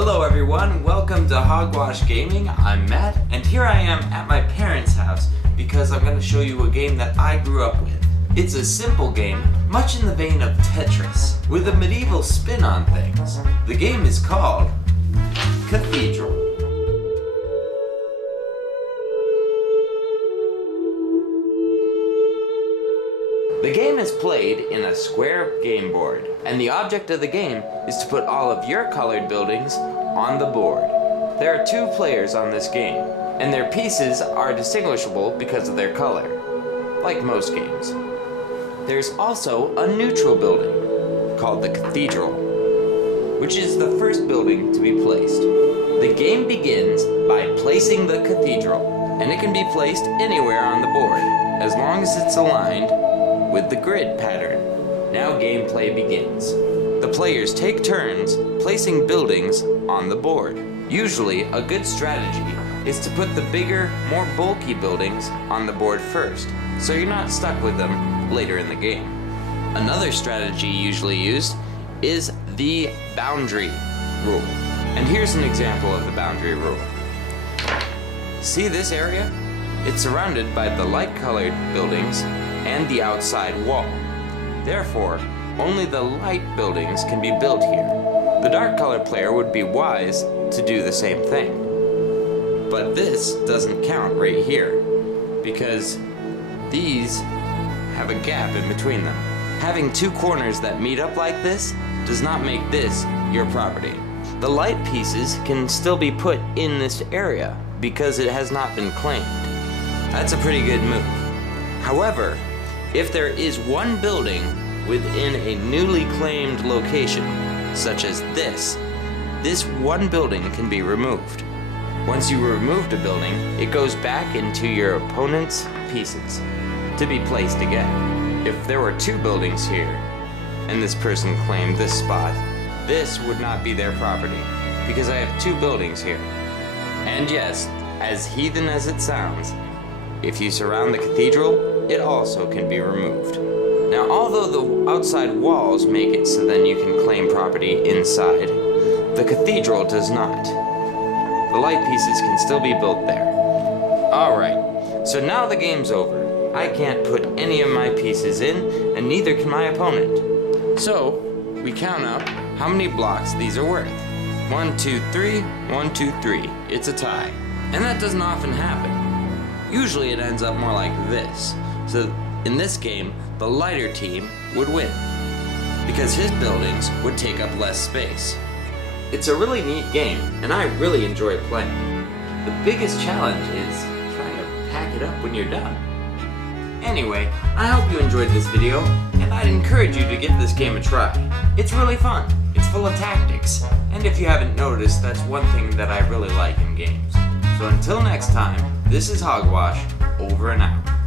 Hello everyone, welcome to Hogwash Gaming. I'm Matt, and here I am at my parents' house because I'm going to show you a game that I grew up with. It's a simple game, much in the vein of Tetris, with a medieval spin on things. The game is called Cathedral. The game is played in a square game board, and the object of the game is to put all of your colored buildings on the board. There are 2 players on this game, and their pieces are distinguishable because of their color, like most games. There's also a neutral building, called the Cathedral, which is the first building to be placed. The game begins by placing the cathedral, and it can be placed anywhere on the board, as long as it's aligned with the grid pattern. Now gameplay begins. The players take turns placing buildings on the board. Usually, a good strategy is to put the bigger, more bulky buildings on the board first, so you're not stuck with them later in the game. Another strategy usually used is the boundary rule. And here's an example of the boundary rule. See this area? It's surrounded by the light-colored buildings and the outside wall. Therefore, only the light buildings can be built here. The dark colored player would be wise to do the same thing. But this doesn't count right here, because these have a gap in between them. Having 2 corners that meet up like this does not make this your property. The light pieces can still be put in this area because it has not been claimed. That's a pretty good move. However, if there is one building within a newly claimed location, such as this one building can be removed. Once you removed a building, it goes back into your opponent's pieces to be placed again. If there were 2 buildings here, and this person claimed this spot, this would not be their property, because I have 2 buildings here. And yes, as heathen as it sounds, if you surround the cathedral, it also can be removed. Now, although the outside walls make it so then you can claim property inside, the cathedral does not. The light pieces can still be built there. Alright, so now the game's over. I can't put any of my pieces in, and neither can my opponent. So, we count up how many blocks these are worth. 1, 2, 3, 1, 2, 3. It's a tie. And that doesn't often happen. Usually it ends up more like this. So in this game, the lighter team would win, because his buildings would take up less space. It's a really neat game, and I really enjoy playing. The biggest challenge is trying to pack it up when you're done. Anyway, I hope you enjoyed this video, and I'd encourage you to give this game a try. It's really fun, it's full of tactics, and if you haven't noticed, that's one thing that I really like in games. So until next time, this is Hogwash, over and out.